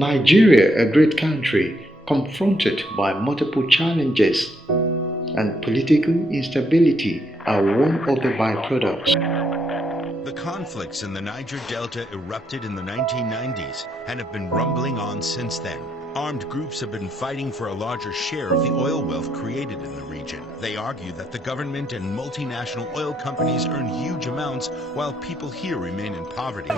Nigeria, a great country, confronted by multiple challenges and political instability are one of the byproducts. The conflicts in the Niger Delta erupted in the 1990s and have been rumbling on since then. Armed groups have been fighting for a larger share of the oil wealth created in the region. They argue that the government and multinational oil companies earn huge amounts while people here remain in poverty.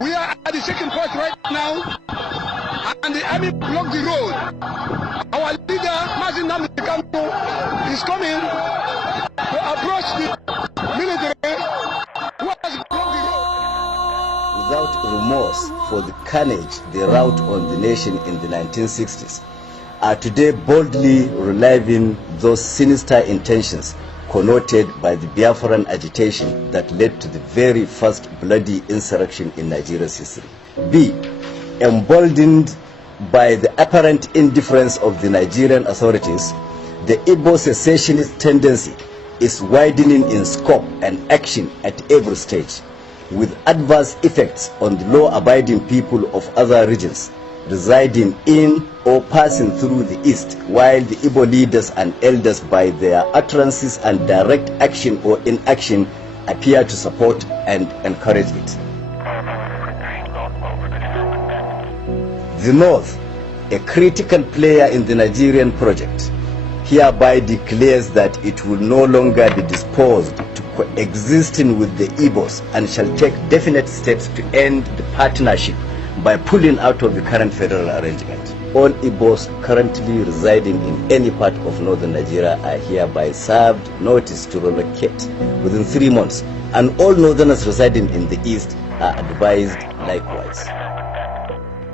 We are at the second point right now, and the army blocked the road. Our leader, Mazin Namdekanto, is coming to approach the military who has blocked the road. Without remorse for the carnage they wrought on the nation in the 1960s, are today boldly reliving those sinister intentions connoted by the Biafran agitation that led to the very first bloody insurrection in Nigeria's history. B. Emboldened by the apparent indifference of the Nigerian authorities, the Igbo secessionist tendency is widening in scope and action at every stage, with adverse effects on the law-abiding people of other regions residing in or passing through the East, while the Igbo leaders and elders by their utterances and direct action or inaction appear to support and encourage it. The North, a critical player in the Nigerian project, hereby declares that it will no longer be disposed to coexisting with the Igbos and shall take definite steps to end the partnership by pulling out of the current federal arrangement. All Igbos currently residing in any part of northern Nigeria are hereby served notice to relocate within 3 months, and all northerners residing in the east are advised likewise.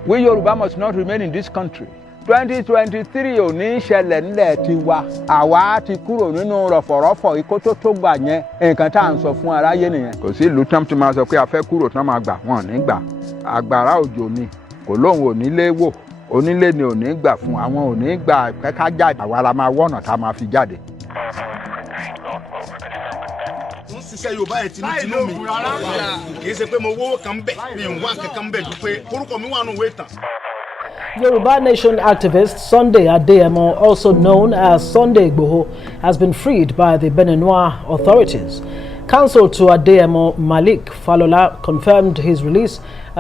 We Yoruba must not remain in this country. 2023 ò ní ṣẹlẹ̀ nílẹ̀ tiwa, àwa ti kúrò nínú rọ̀fọ̀rọ̀fọ̀ ikó tó gbà yẹn, nǹkan tá à ń sọ fún aráyé nìyẹn. Kò sí ìlú tán tí máa sọ pé a fẹ́ kúrò tán máa gbà wọ́n ní gbà. Àgbàrá òjò ni, kò lóhùn ò nílé wò, onílé ni ò ní gbà fún, àwọn ò ní gbà ká jáde, àwa la máa wọ́nà tá a máa fi jáde. Ṣiṣẹ́ Yorùbá ẹ̀ tinú mi, kì í ṣe pé mo wówó kan bẹ̀, mi ò wá kankan bẹ̀ ju pé orúkọ mi wà nù ìwé ìtàn. Yoruba Nation activist Sunday Adeyemo, also known as Sunday Igboho, has been freed by the Beninois authorities. Counsel to Adeyemo, Malik Falola, confirmed his release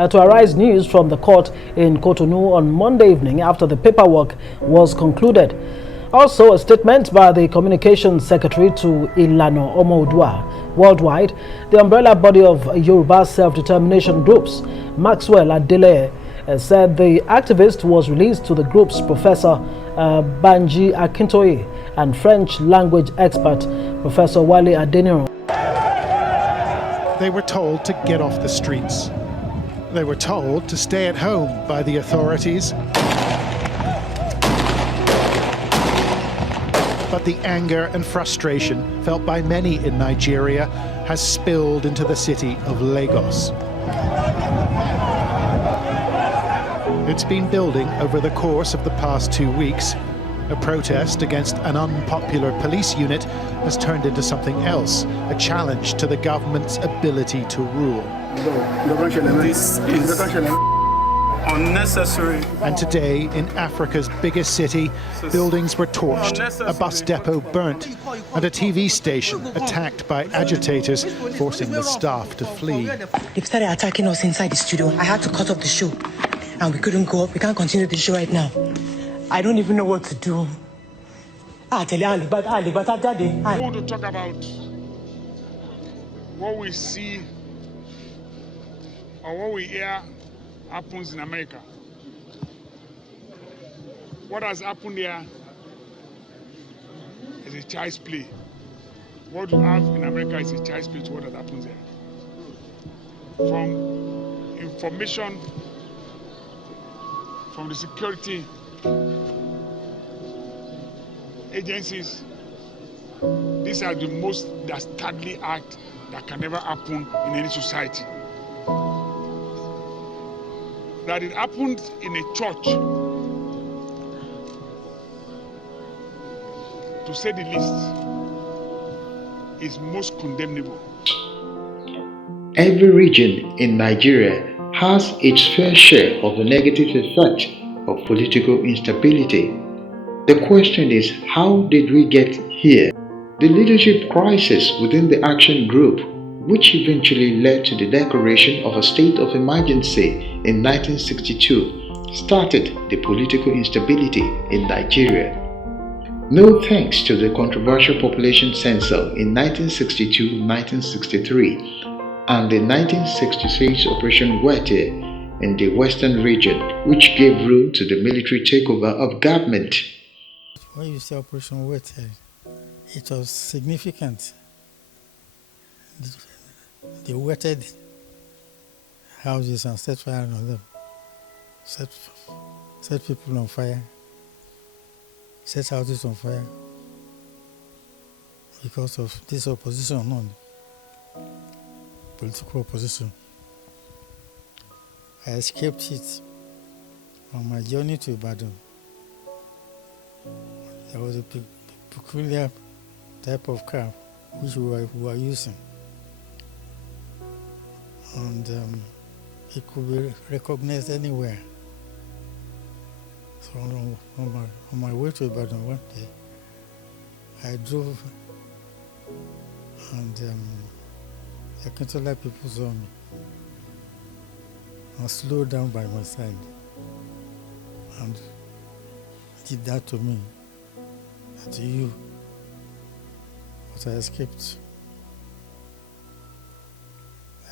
to Arise News from the court in Cotonou on Monday evening after the paperwork was concluded. Also, a statement by the Communications Secretary to Ilano Omoudua Worldwide, the umbrella body of Yoruba self-determination groups, Maxwell Adele, said the activist was released to the group's Professor Banji Akintoye and French language expert Professor Wale Adeniro. They were told to get off the streets. They were told to stay at home by the authorities. But the anger and frustration felt by many in Nigeria has spilled into the city of Lagos. It's been building over the course of the past 2 weeks. A protest against an unpopular police unit has turned into something else, a challenge to the government's ability to rule. This is unnecessary. And today, in Africa's biggest city, buildings were torched, a bus depot burnt, and a TV station attacked by agitators, forcing the staff to flee. They started attacking us inside the studio. I had to cut off the show. And we couldn't go up. We can't continue the show right now. I don't even know what to do. I want to talk about what we see or what we hear happens in America. What has happened here is a child's play. What you have in America is a child's play to what has happened here. From information from the security agencies, these are the most dastardly act that can never happen in any society. That it happened in a church, to say the least, is most condemnable. Every region in Nigeria has its fair share of the negative effect of political instability. The question is, how did we get here? The leadership crisis within the action group, which eventually led to the declaration of a state of emergency in 1962, started the political instability in Nigeria. No thanks to the controversial population census in 1962-1963 and the 1966 Operation Wete in the Western region, which gave room to the military takeover of government. When you say Operation Wete, it was significant. They wetted houses and set fire on them, set people on fire, set houses on fire because of this opposition, political opposition. I escaped it on my journey to Ibadan. There was a peculiar type of car which we were using, and it could be recognized anywhere. So on my way to Ibadan one day, I drove, and the Akintola people saw me and slowed down by my side and did that to me, to you, but I escaped.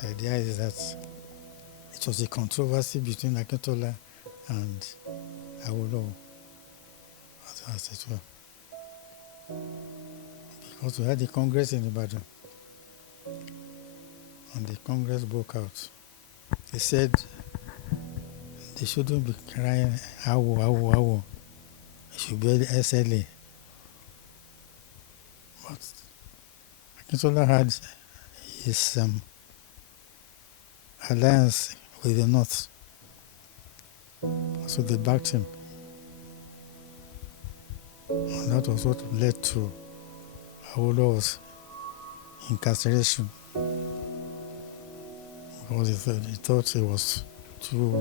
The idea is that it was a controversy between Akintola and Awolowo, as it were, because we had a Congress in Ibadan, and the Congress broke out. They said they shouldn't be crying awo, awo, awo. It should be SLA. But Akintola had his alliance with the North, so they backed him. And that was what led to Awolowo's incarceration, because he thought it was too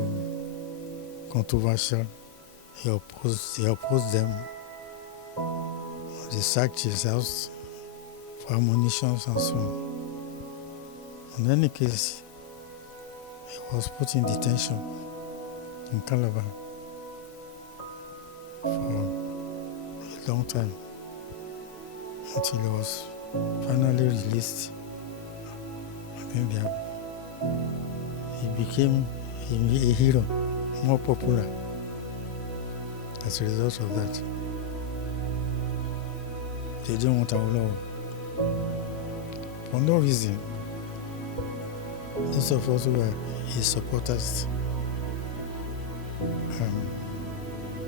controversial. He opposed them. They sacked his house for ammunition and so on. In any case, he was put in detention in Calabar for a long time until he was finally released. I think he became a hero, more popular as a result of that. They didn't want Awolowo. For no reason. Those of us who were his supporters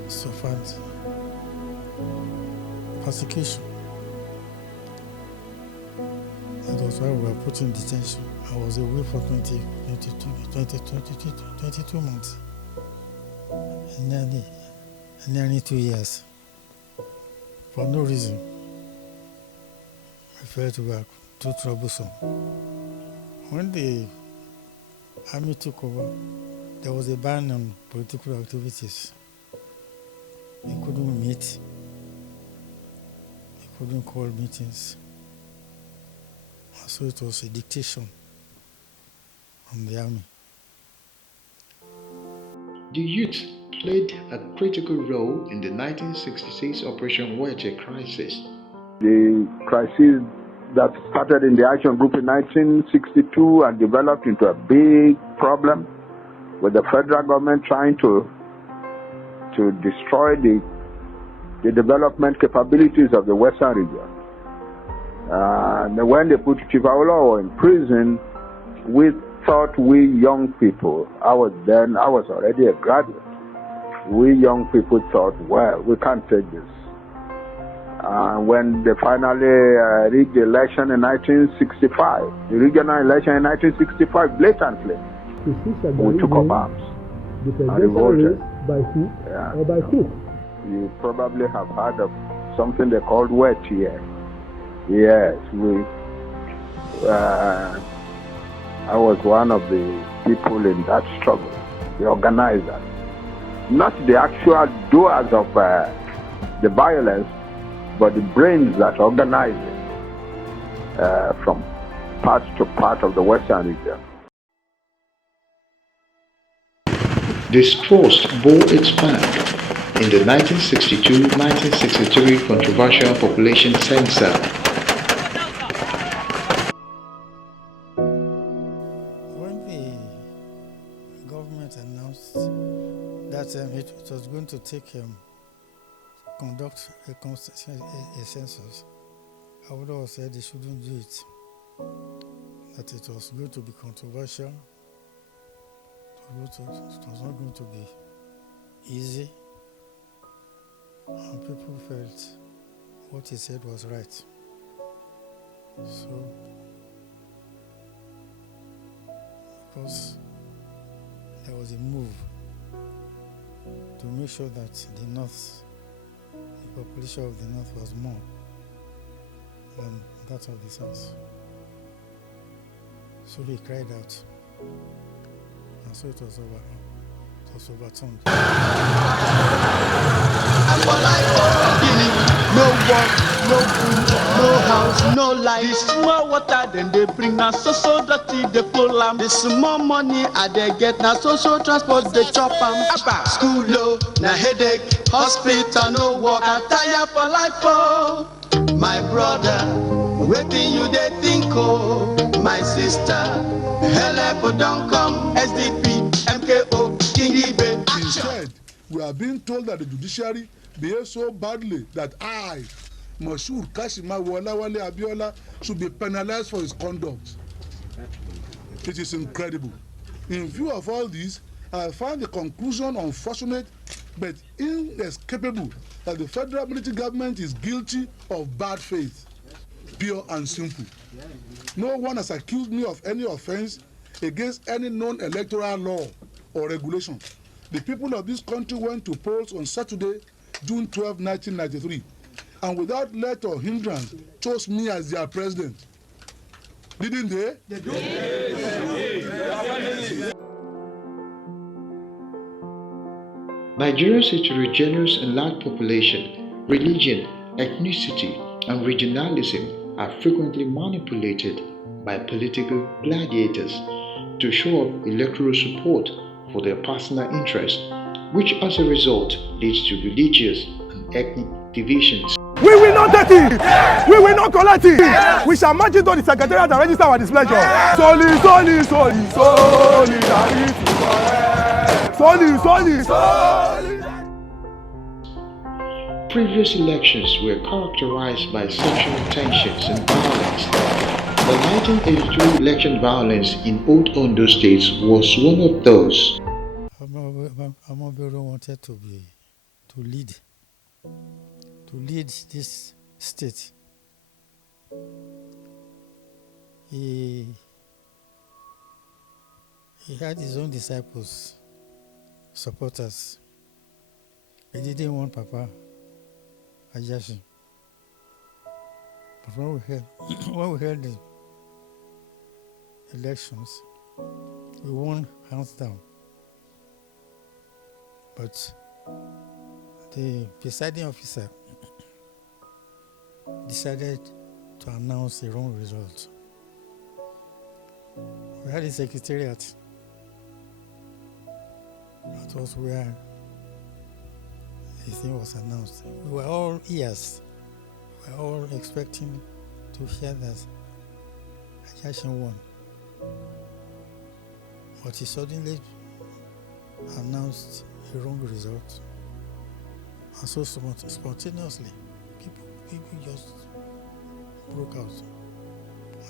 suffered persecution. That was why we were put in detention. I was away for 22 months. Nearly 2 years. For no reason. I felt we were too troublesome. When the army took over, there was a ban on political activities. We couldn't meet. We couldn't call meetings. So it was a dictation from the army. The youth played a critical role in the 1966 Operation Wedge crisis. The crisis that started in the Action Group in 1962 and developed into a big problem with the federal government trying to destroy the development capabilities of the Western region. And when they put Chief Awolowo in prison, we thought, we young people, I was already a graduate. We young people thought, well, we can't take this. When they finally rigged the election in 1965, the regional election in 1965, blatantly, we took up arms and revolted. By hook or by crook? You probably have heard of something they called wet here. Yes, I was one of the people in that struggle, the organizers. Not the actual doers of the violence, but the brains that organize it from part to part of the Western region. This trust bore its mark in the 1962-1963 controversial population census. When the government announced that it was going to conduct a census, I would have said they shouldn't do it. That it was going to be controversial. It was not going to be easy, and people felt what he said was right. So, because there was a move to make sure that the population of the North was more than that of the South. So he cried out. And so it was overturned. No work, no food, no house, no life. The small water then they bring now so dirty they full am. The small money they get now social transport they chop am. School low, na headache, hospital no work, I tire for life oh. My brother, waiting you they think oh. My sister, help don't come. SDP, MKO, King Ibe. Instead, we are being told that the judiciary behaves so badly that I, Moshood Kashima Wolawale Abiola, should be penalized for his conduct. It is incredible. In view of all this, I find the conclusion unfortunate but inescapable that the federal military government is guilty of bad faith, pure and simple. No one has accused me of any offense against any known electoral law or regulation. The people of this country went to polls on Saturday, June 12, 1993, and without let or hindrance chose me as their president. Didn't they? Nigeria's heterogeneous and large population, religion, ethnicity, and regionalism are frequently manipulated by political gladiators to show up electoral support for their personal interests, which as a result leads to religious and ethnic divisions. We will not take it. We will not collect it. We shall march into the secretariat and register our displeasure. Solidarity. Previous elections were characterized by sexual tensions and violence. The 1982 election violence in Old Ondo State was one of those. Amobero wanted to lead this state. He had his own disciples, supporters. He didn't want Papa Ajashi. But when we held the elections, we won hands down. But the presiding officer decided to announce the wrong result. We had a secretariat. That was where the thing was announced, we were all ears. We were all expecting to hear that Ajashin won. But he suddenly announced a wrong result. And so spontaneously, people just broke out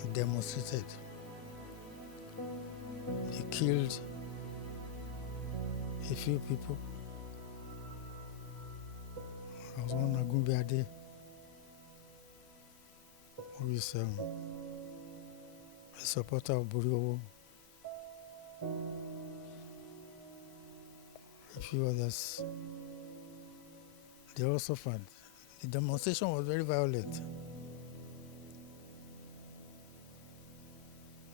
and demonstrated. They killed a few people. There was one Agumbiade who is a supporter of Buriowo. A few others. They also suffered. The demonstration was very violent.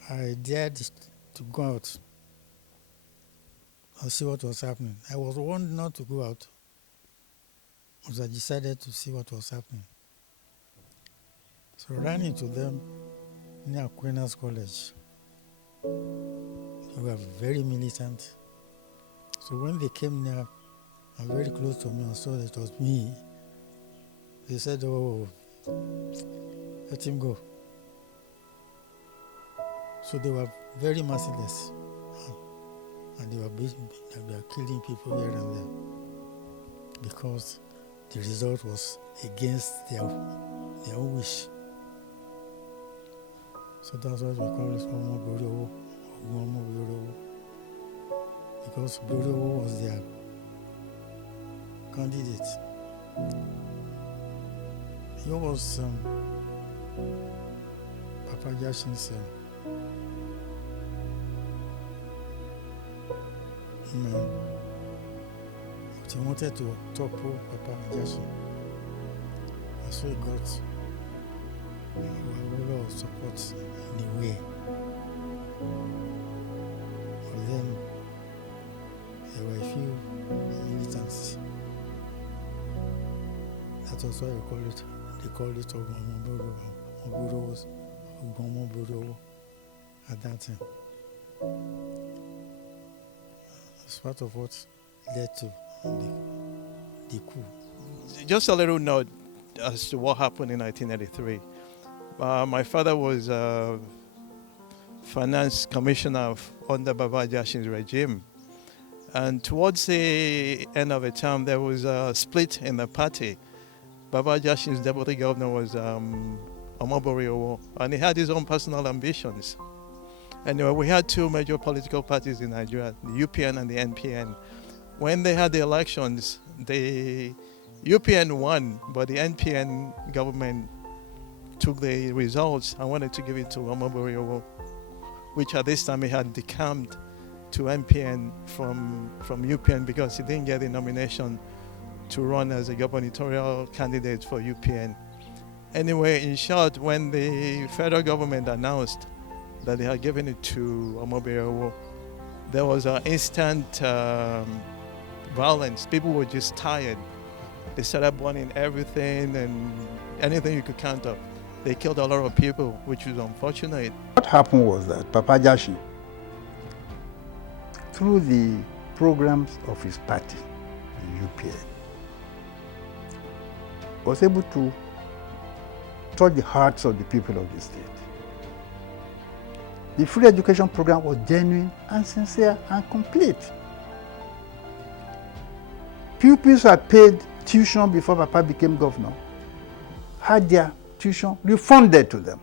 I dared to go out and see what was happening. I was warned not to go out, but I decided to see what was happening. So I ran into them near Aquinas College. They were very militant. So when they came near and very close to me and saw that it was me, they said, "Oh, let him go." So they were very merciless, and they were killing people here and there because the result was against their own wish. So that's why we call it Omo Buriowo, because Buriowo was their candidate. He was Papa Jashin's but he wanted to topple Papa Jashin. And so he got a lot of support in a way. But then there were a few militants. That was why they called it Ogomo Buriowo at that time. It's part of what led to the coup. Just a little note as to what happened in 1983. My father was finance commissioner under Baba Jashin's regime. And towards the end of the term, there was a split in the party. Baba Jashin's deputy governor was Omo Buriowo, and he had his own personal ambitions. Anyway, we had two major political parties in Nigeria, the UPN and the NPN. When they had the elections, the UPN won, but the NPN government took the results and wanted to give it to Omo Buriowo, which at this time he had decamped to NPN from UPN because he didn't get the nomination to run as a gubernatorial candidate for UPN. Anyway, in short, when the federal government announced that they had given it to Omo Buriowo, there was an instant violence. People were just tired. They started burning everything and anything you could count up. They killed a lot of people, which was unfortunate. What happened was that Papa Jashin, through the programs of his party, the UPN, was able to touch the hearts of the people of the state. The free education program was genuine and sincere and complete. Pupils had paid tuition before Papa became governor, had their tuition refunded to them.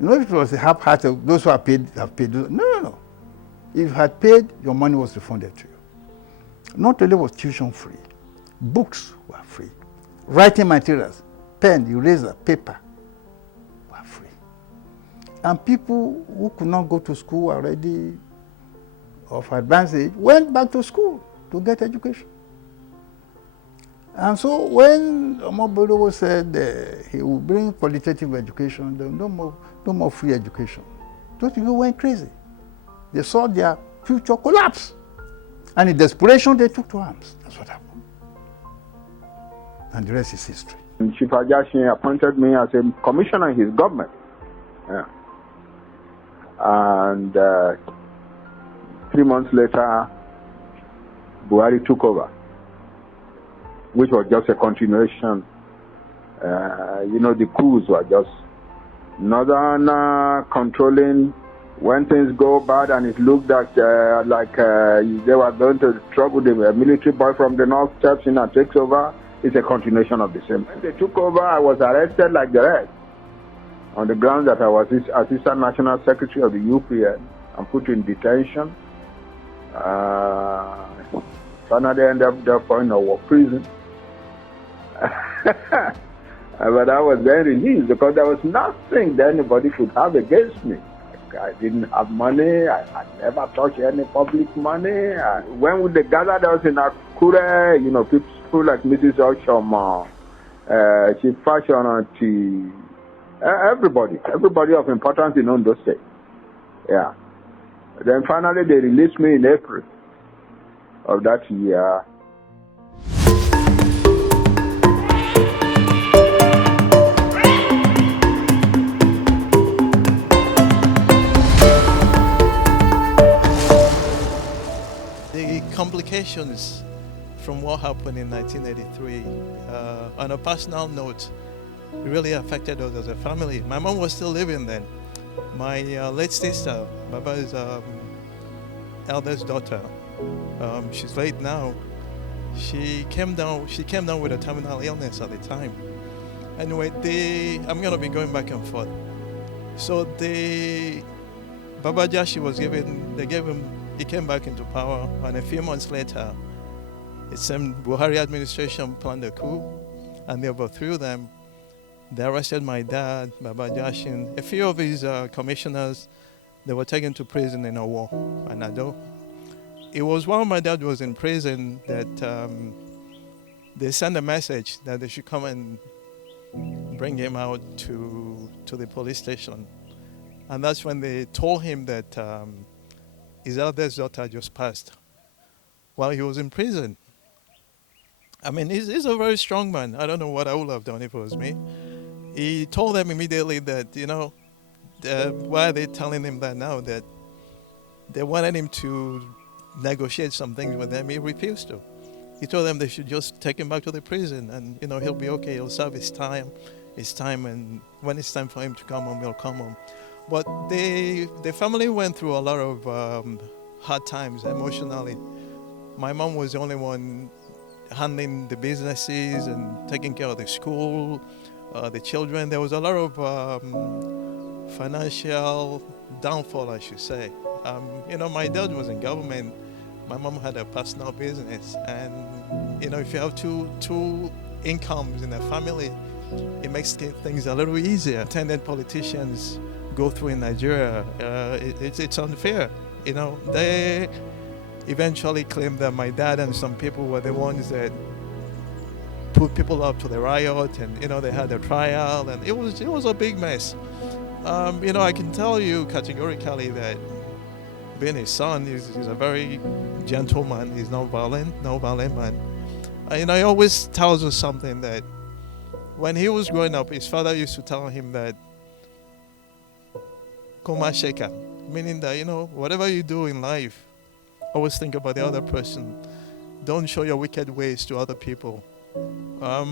You know, if it was a half-hearted, those who have paid. No. If you had paid, your money was refunded to you. Not only was tuition free, books were free. Writing materials, pen, eraser, paper were free. And people who could not go to school already of advanced age went back to school to get education. And so when Omo Buriowo said he would bring qualitative education, there was no more free education, those people went crazy. They saw their future collapse. And in desperation, they took to arms. That's what happened. And the rest is history. Chief Ajashin appointed me as a commissioner in his government. Yeah. And 3 months later, Buhari took over. which was just a continuation. The coups were just northern controlling. When things go bad and it looked like they were going to trouble, the military boy from the north steps in and takes over. It's a continuation of the same. When they took over, I was arrested like the rest on the grounds that I was Assistant National Secretary of the UPN and put in detention. Finally ended up in a war prison. But I was very relieved because there was nothing that anybody could have against me. I didn't have money. I never touched any public money. When they gathered us in Akure, people like Mrs. Oshoma, Chief Fashion, everybody of importance in Ondo State. Yeah. Then finally they released me in April of that year. The complications from what happened in 1983, on a personal note, really affected us as a family. My mom was still living then. My late sister, Baba's eldest daughter, she's late now. She came down with a terminal illness at the time. Anyway, I'm gonna be going back and forth. So Baba Jashi he came back into power, and a few months later, the same Buhari administration planned a coup, and they overthrew them. They arrested my dad, Baba Jashin, a few of his commissioners. They were taken to prison in Owo and Ado. It was while my dad was in prison that they sent a message that they should come and bring him out to the police station. And that's when they told him that his eldest daughter just passed while he was in prison. I mean, he's a very strong man. I don't know what I would have done if it was me. He told them immediately that, why are they telling him that now? That they wanted him to negotiate some things with them. He refused to. He told them they should just take him back to the prison and, he'll be okay. He'll serve his time, and when it's time for him to come home, he'll come home. But the family went through a lot of hard times emotionally. My mom was the only one handling the businesses and taking care of the school, the children. There was a lot of financial downfall, I should say. My dad was in government. My mom had a personal business, and if you have two incomes in a family, it makes things a little easier. Attendant politicians go through in Nigeria, it's unfair. They eventually claimed that my dad and some people were the ones that put people up to the riot, and they had a trial, and it was a big mess. I can tell you categorically that being his son, he's a very gentle man. He's no violent man. He always tells us something that when he was growing up, his father used to tell him that Koma Sheka, meaning that, whatever you do in life, always think about the other person. Don't show your wicked ways to other people. At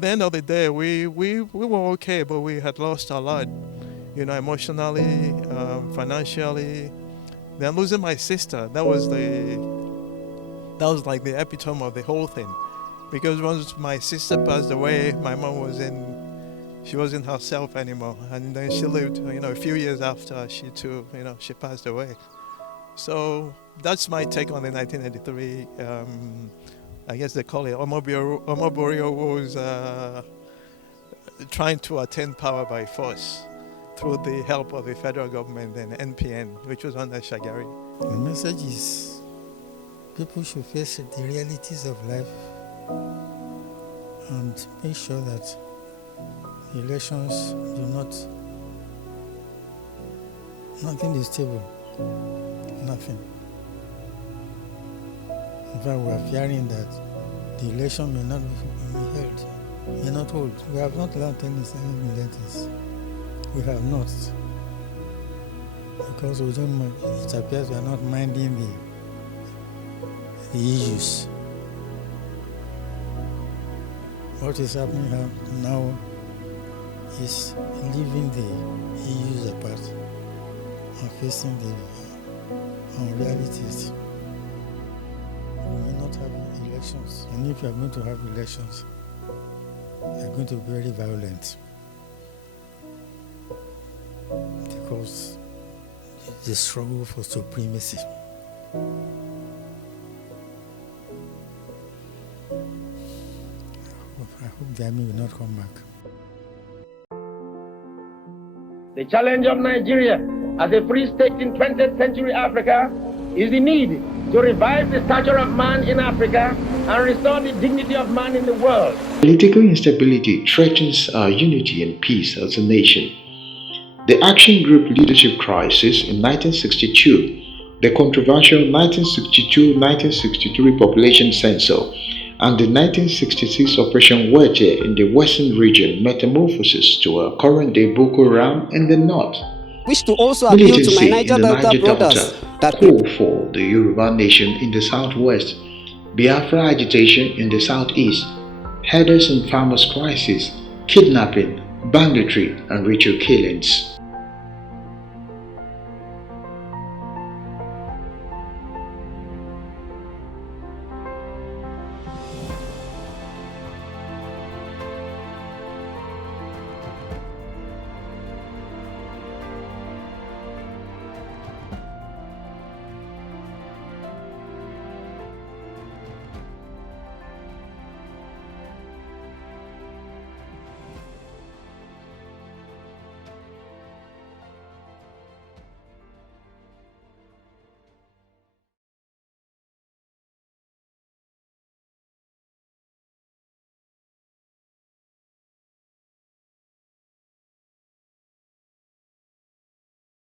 the end of the day, we were okay, but we had lost a lot, emotionally, financially. Then losing my sister, that was like the epitome of the whole thing. Because once my sister passed away, my mom she wasn't herself anymore. And then she lived, a few years after she too, she passed away. So that's my take on the 1983, I guess they call it Omoborio was trying to attain power by force through the help of the federal government and NPN, which was under Shagari. The message is people should face the realities of life and make sure that the elections nothing is stable, nothing. In fact, we are fearing that the election may not be held, may not hold. We have not learned anything lessons. We have not. Because it appears we are not minding the issues. What is happening now is leaving the EUs apart and facing the realities. We may not have elections, and if you are going to have elections, they are going to be very violent because the struggle for supremacy. I hope the army will not come back. The challenge of Nigeria as a free state in 20th century Africa is the need to revive the stature of man in Africa and restore the dignity of man in the world. Political instability threatens our unity and peace as a nation. The Action Group leadership crisis in 1962, the controversial 1962-1963 population census, and the 1966 Operation Wedge in the Western region metamorphosis to a current-day Boko Haram in the north. Wish to also appeal to my Niger Delta brothers that call for the Yoruba nation in the southwest, Biafra agitation in the southeast, herders and farmers crisis, kidnapping, banditry, and ritual killings.